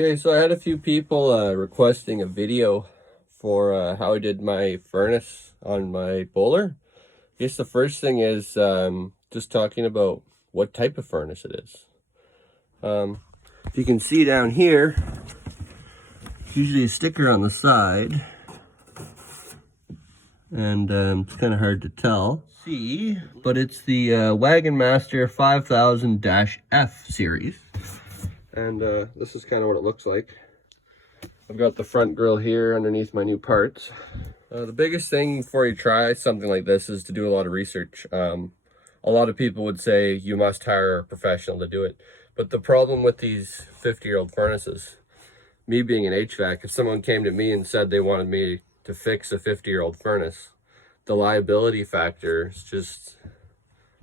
Okay, so I had a few people requesting a video for how I did my furnace on my Boler. I guess the first thing is just talking about what type of furnace it is. If you can see down here, it's usually a sticker on the side, and it's kind of hard to tell. See, but it's the Wagon Master 5000-F series. And this is kind of what it looks like. I've got the front grille here underneath my new parts. The biggest thing before you try something like this is to do a lot of research. A lot of people would say you must hire a professional to do it. But the problem with these 50-year-old furnaces, me being an HVAC, if someone came to me and said they wanted me to fix a 50-year-old furnace, the liability factor is just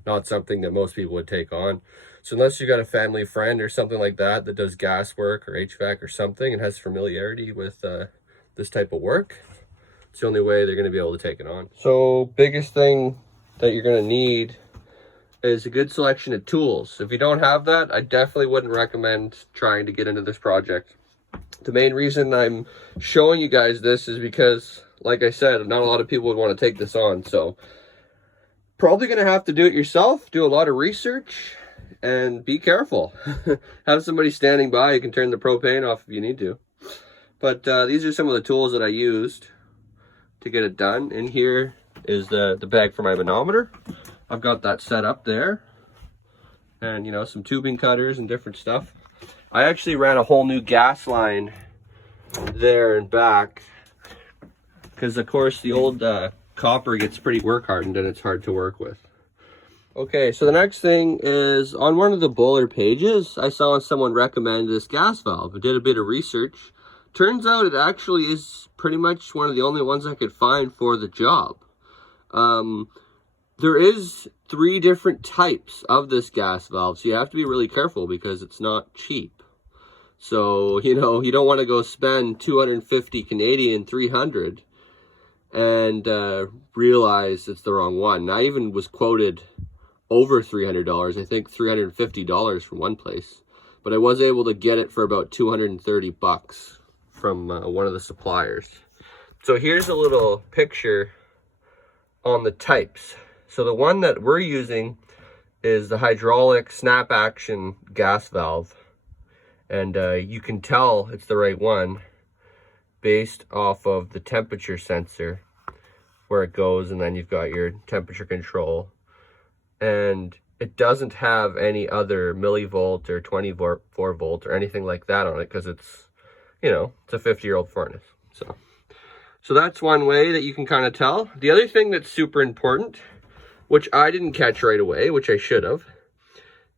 not something that most people would take on. So unless you got a family friend or something like that that does gas work or HVAC or something and has familiarity with this type of work, it's the only way they're going to be able to take it on. So biggest thing that you're going to need is a good selection of tools. If you don't have that, I definitely wouldn't recommend trying to get into this project. The main reason I'm showing you guys this is because, like I said, not a lot of people would want to take this on. So probably going to have to do it yourself, do a lot of research, and be careful. Have somebody standing by. You can turn the propane off if you need to. But these are some of the tools that I used to get it done. In here is the bag for my manometer. I've got that set up there. And, you know, some tubing cutters and different stuff. I actually ran a whole new gas line there and back, because, of course, the old copper gets pretty work hardened and it's hard to work with. Okay, so the next thing is, on one of the Boler pages, I saw someone recommend this gas valve. I did a bit of research. Turns out it actually is pretty much one of the only ones I could find for the job. There is 3 different types of this gas valve, so you have to be really careful because it's not cheap. So, you know, you don't want to go spend 250 Canadian, 300, and realize it's the wrong one. I even was quoted over $300, I think $350 from one place, but I was able to get it for about 230 bucks from one of the suppliers. So here's a little picture on the types. So the one that we're using is the hydraulic snap action gas valve, and you can tell it's the right one based off of the temperature sensor where it goes, and then you've got your temperature control. And it doesn't have any other millivolt or 24 volt or anything like that on it, because it's, you know, it's a 50-year-old furnace. So that's one way that you can kind of tell. The other thing that's super important, which I didn't catch right away, which I should have,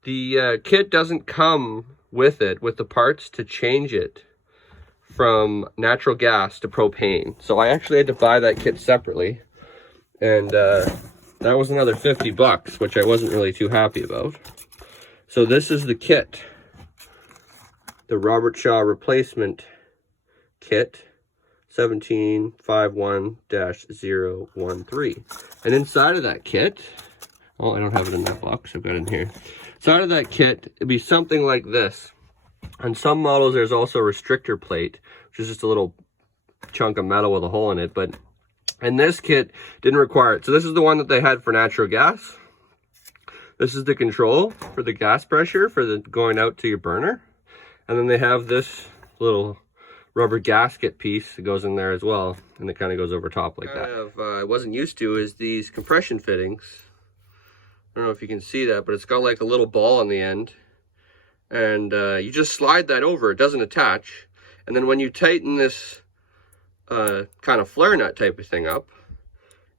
the kit doesn't come with it with the parts to change it from natural gas to propane. So I actually had to buy that kit separately, and that was another 50 bucks, which I wasn't really too happy about. So this is the kit, the Robert Shaw replacement kit, 1751-013. And inside of that kit, oh, I don't have it in that box, I've got it in here. Inside of that kit, it'd be something like this. On some models, there's also a restrictor plate, which is just a little chunk of metal with a hole in it, but and this kit didn't require it. So this is the one that they had for natural gas. This is the control for the gas pressure for the going out to your burner. And then they have this little rubber gasket piece that goes in there as well. And it kind of goes over top like that. I wasn't used to is these compression fittings. I don't know if you can see that, but it's got like a little ball on the end. And you just slide that over, it doesn't attach. And then when you tighten this kind of flare nut type of thing up,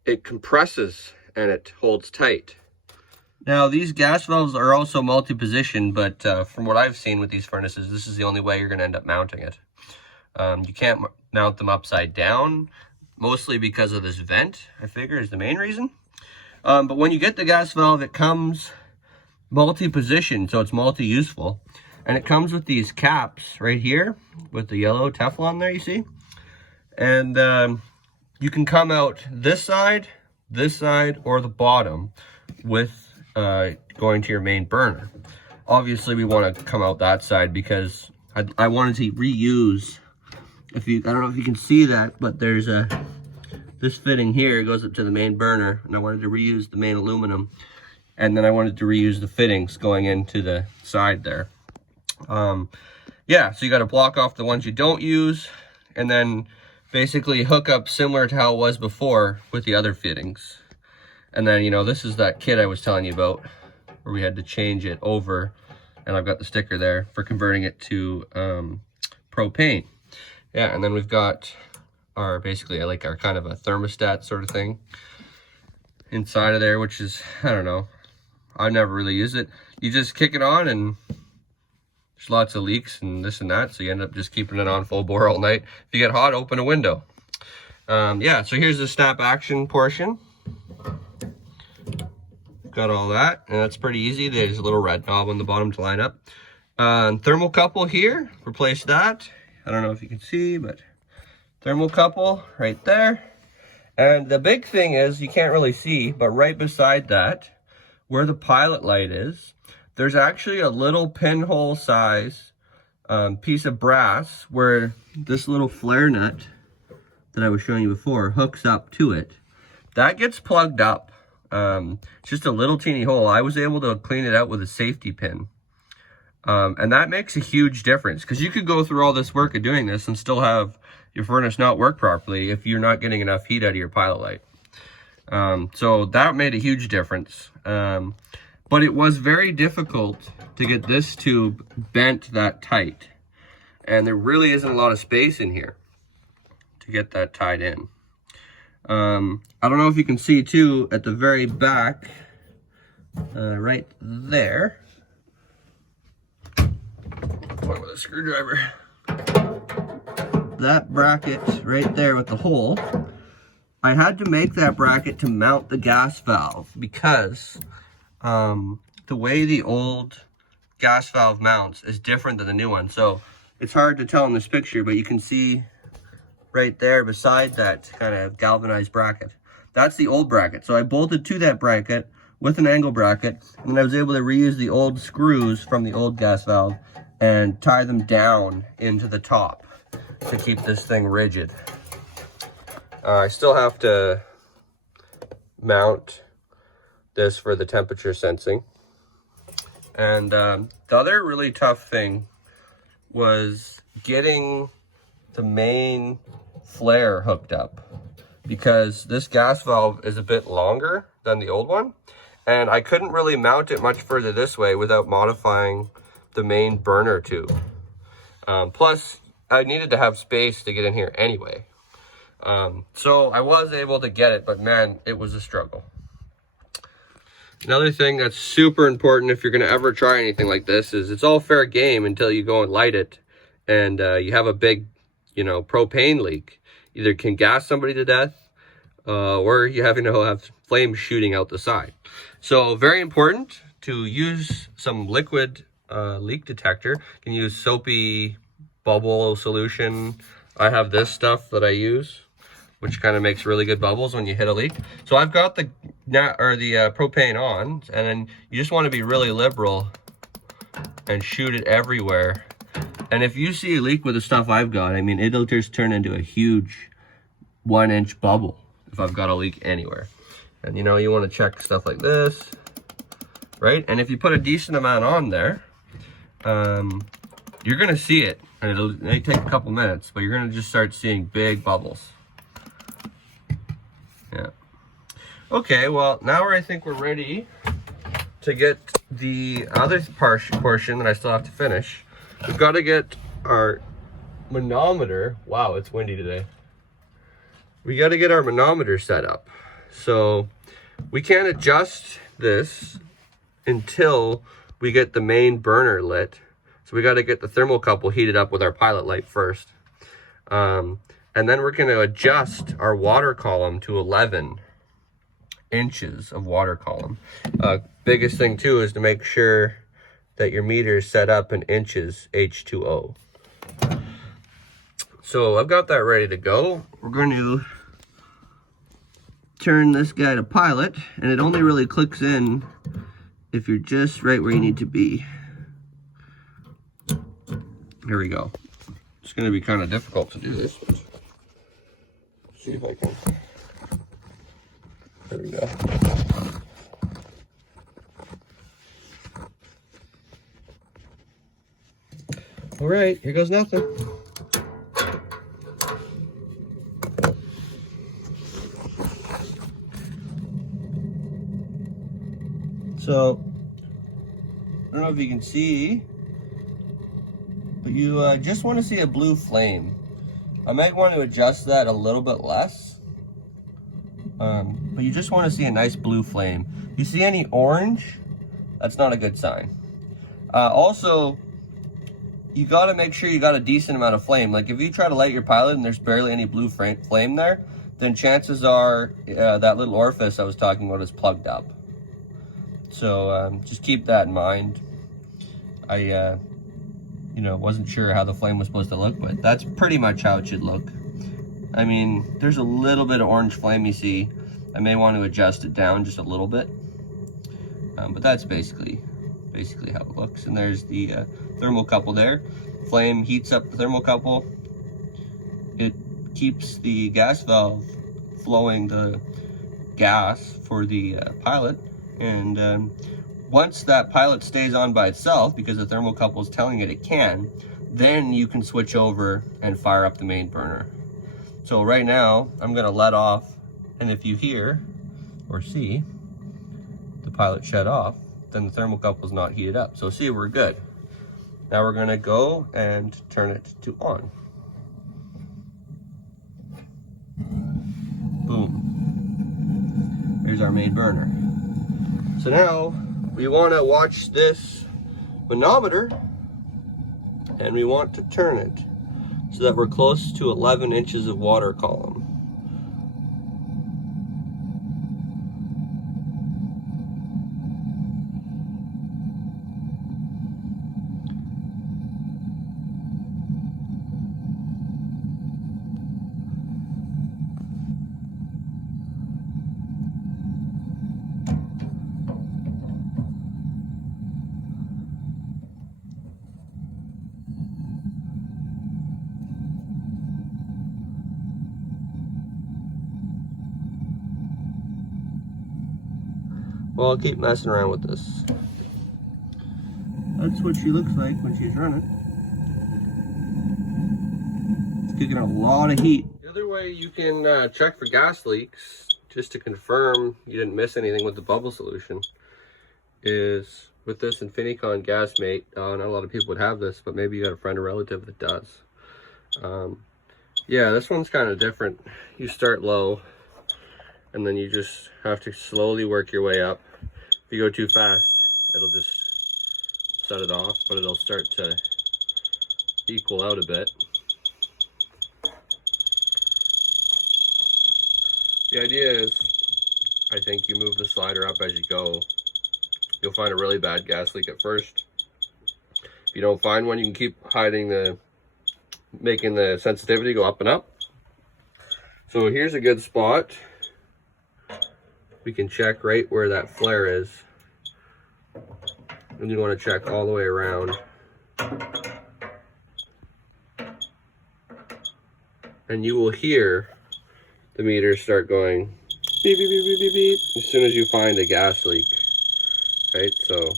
it compresses and it holds tight. Now these gas valves are also multi-position, but from what I've seen with these furnaces, this is the only way you're going to end up mounting it. You can't mount them upside down, mostly because of this vent, I figure, is the main reason. But when you get the gas valve, it comes multi-position, so it's multi-useful. And it comes with these caps right here with the yellow Teflon there, you see? And you can come out this side, or the bottom with going to your main burner. Obviously, we want to come out that side because I wanted to reuse, I don't know if you can see that, but there's this fitting here goes up to the main burner, and I wanted to reuse the main aluminum, and then I wanted to reuse the fittings going into the side there. Yeah, so you got to block off the ones you don't use, and then basically hook up similar to how it was before with the other fittings. And then, you know, this is that kit I was telling you about where we had to change it over, and I've got the sticker there for converting it to propane. Yeah, and then we've got our, basically like our kind of a thermostat sort of thing inside of there, which is, I don't know, I've never really used it. You just kick it on and there's lots of leaks and this and that, so you end up just keeping it on full bore all night. If you get hot, open a window. Yeah, so here's the snap action portion. Got all that, and that's pretty easy. There's a little red knob on the bottom to line up. Thermocouple here, replace that. I don't know if you can see, but thermocouple right there. And the big thing is, you can't really see, but right beside that, where the pilot light is, there's actually a little pinhole size piece of brass where this little flare nut that I was showing you before hooks up to it. That gets plugged up. It's just a little teeny hole. I was able to clean it out with a safety pin. And that makes a huge difference, because you could go through all this work of doing this and still have your furnace not work properly if you're not getting enough heat out of your pilot light. So that made a huge difference. But it was very difficult to get this tube bent that tight. And there really isn't a lot of space in here to get that tied in. I don't know if you can see too, at the very back, right there. Point with a screwdriver. That bracket right there with the hole, I had to make that bracket to mount the gas valve, because the way the old gas valve mounts is different than the new one. So it's hard to tell in this picture, but you can see right there beside that kind of galvanized bracket, that's the old bracket. So I bolted to that bracket with an angle bracket, and then I was able to reuse the old screws from the old gas valve and tie them down into the top to keep this thing rigid. I still have to mount this for the temperature sensing. And the other really tough thing was getting the main flare hooked up, because this gas valve is a bit longer than the old one, and I couldn't really mount it much further this way without modifying the main burner tube. Plus, I needed to have space to get in here anyway. So I was able to get it, but man, it was a struggle. Another thing that's super important if you're going to ever try anything like this is it's all fair game until you go and light it and you have a big, you know, propane leak. Either can gas somebody to death or you have flames shooting out the side. So very important to use some liquid leak detector. You can use soapy bubble solution. I have this stuff that I use, which kind of makes really good bubbles when you hit a leak. So I've got the propane on, and then you just want to be really liberal and shoot it everywhere. And if you see a leak with the stuff I've got, I mean, it'll just turn into a huge 1-inch bubble if I've got a leak anywhere. And you know, you want to check stuff like this, right? And if you put a decent amount on there, you're gonna see it, and it may take a couple minutes, but you're gonna just start seeing big bubbles. Yeah. Okay, well, now I think we're ready to get the other portion that I still have to finish. We've got to get our manometer. Wow, it's windy today. We got to get our manometer set up. So we can't adjust this until we get the main burner lit. So we got to get the thermocouple heated up with our pilot light first. And then we're going to adjust our water column to 11 inches of water column. Biggest thing too is to make sure that your meter is set up in inches H2O. So I've got that ready to go. We're going to turn this guy to pilot, and it only really clicks in if you're just right where you need to be. Here we go. It's going to be kind of difficult to do this, but see if I can. There we go. All right, here goes nothing. So, I don't know if you can see, but you just want to see a blue flame. I might want to adjust that a little bit less, but you just want to see a nice blue flame. You see any orange, that's not a good sign. Also, you got to make sure you got a decent amount of flame. Like if you try to light your pilot and there's barely any blue flame there, then chances are that little orifice I was talking about is plugged up. So just keep that in mind. I wasn't sure how the flame was supposed to look, but that's pretty much how it should look. I mean, there's a little bit of orange flame you see. I may want to adjust it down just a little bit, but that's basically how it looks. And there's the thermocouple there. Flame heats up the thermocouple. It keeps the gas valve flowing the gas for the pilot, and once that pilot stays on by itself, because the thermocouple is telling it can, then you can switch over and fire up the main burner. So right now, I'm gonna let off, and if you hear or see the pilot shut off, then the thermocouple is not heated up. So see, we're good. Now we're gonna go and turn it to on. Boom. Here's our main burner. So now we want to watch this manometer, and we want to turn it so that we're close to 11 inches of water column. Well, I'll keep messing around with this. That's what she looks like when she's running. It's kicking a lot of heat. The other way you can check for gas leaks, just to confirm you didn't miss anything with the bubble solution, is with this Infinicon gas mate. Not a lot of people would have this, but maybe you got a friend or relative that does. Yeah, this one's kind of different. You start low, and then you just have to slowly work your way up. If you go too fast, it'll just set it off, but it'll start to equal out a bit. The idea is, I think you move the slider up as you go. You'll find a really bad gas leak at first. If you don't find one, you can keep making the sensitivity go up and up. So here's a good spot. We can check right where that flare is. And you want to check all the way around. And you will hear the meter start going beep, beep, beep, beep, beep, beep, as soon as you find a gas leak. Right, so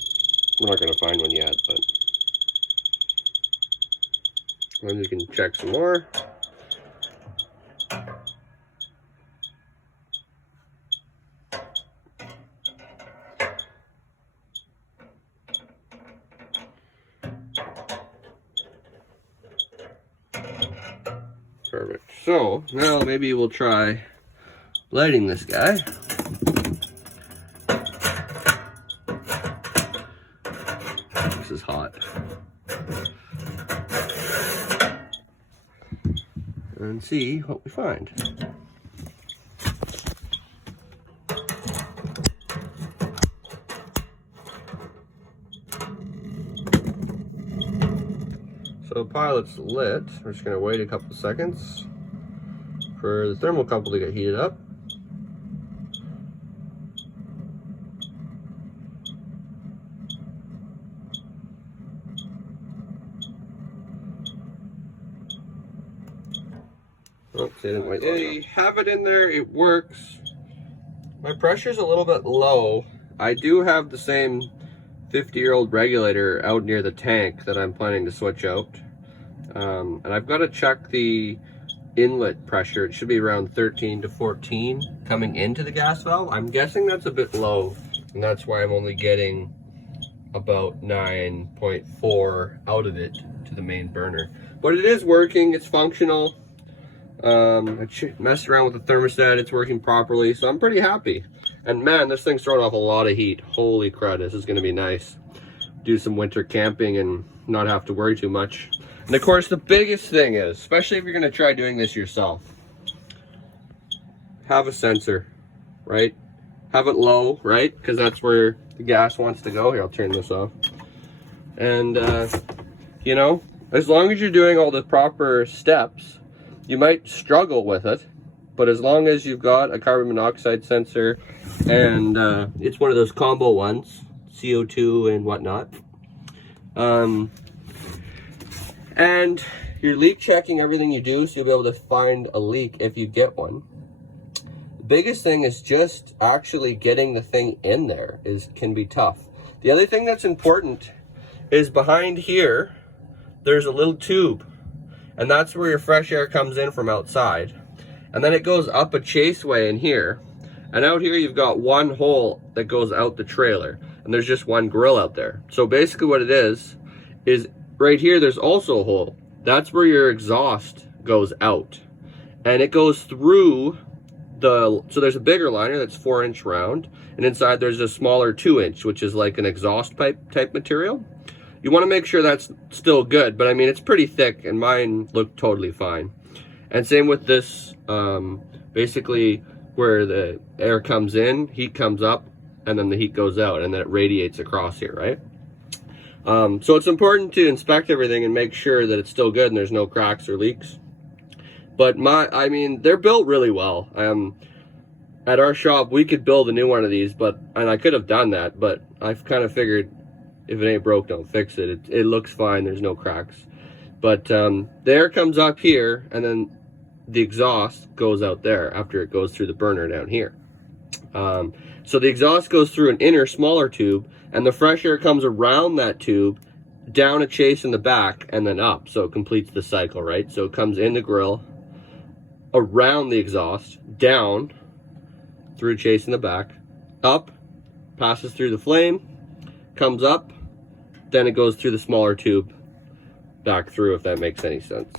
we're not going to find one yet, but then you can check some more. Perfect. So now maybe we'll try lighting this guy. This is hot. And see what we find. So pilot's lit. We're just going to wait a couple seconds for the thermocouple to get heated up. Oh, they have it in there, it works. My pressure's a little bit low. I do have the same 50-year-old regulator out near the tank that I'm planning to switch out. And I've got to check the inlet pressure. It should be around 13 to 14 coming into the gas valve. I'm guessing that's a bit low, and that's why I'm only getting about 9.4 out of it to the main burner. But it is working, it's functional. I messed around with the thermostat, it's working properly, so I'm pretty happy. And man, this thing's throwing off a lot of heat. Holy crud, this is gonna be nice. Do some winter camping and not have to worry too much. And of course, the biggest thing is, especially if you're gonna try doing this yourself, have a sensor, right? Have it low, right? Because that's where the gas wants to go. Here, I'll turn this off. And, you know, as long as you're doing all the proper steps, you might struggle with it, but as long as you've got a carbon monoxide sensor and it's one of those combo ones, CO2 and whatnot, and you're leak checking everything you do, so you'll be able to find a leak if you get one. The biggest thing is just actually getting the thing in there can be tough. The other thing that's important is behind here, there's a little tube, and that's where your fresh air comes in from outside. And then it goes up a chaseway in here, and out here you've got one hole that goes out the trailer, and there's just one grill out there. So basically what it is right here there's also a hole. That's where your exhaust goes out, and it goes through so there's a bigger liner that's 4-inch round, and inside there's a smaller 2-inch, which is like an exhaust pipe type material. You want to make sure that's still good, but I mean, it's pretty thick, and mine looked totally fine. And same with this, basically where the air comes in, heat comes up, and then the heat goes out, and then it radiates across here, right? So it's important to inspect everything and make sure that it's still good and there's no cracks or leaks. But I mean, they're built really well. At our shop, we could build a new one of these, and I could have done that, but I've kind of figured if it ain't broke, don't fix it. It looks fine, there's no cracks. But the air comes up here, and then the exhaust goes out there after it goes through the burner down here. So the exhaust goes through an inner, smaller tube, and the fresh air comes around that tube, down a chase in the back, and then up. So it completes the cycle, right? So it comes in the grill, around the exhaust, down, through a chase in the back, up, passes through the flame, comes up, then it goes through the smaller tube, back through, if that makes any sense.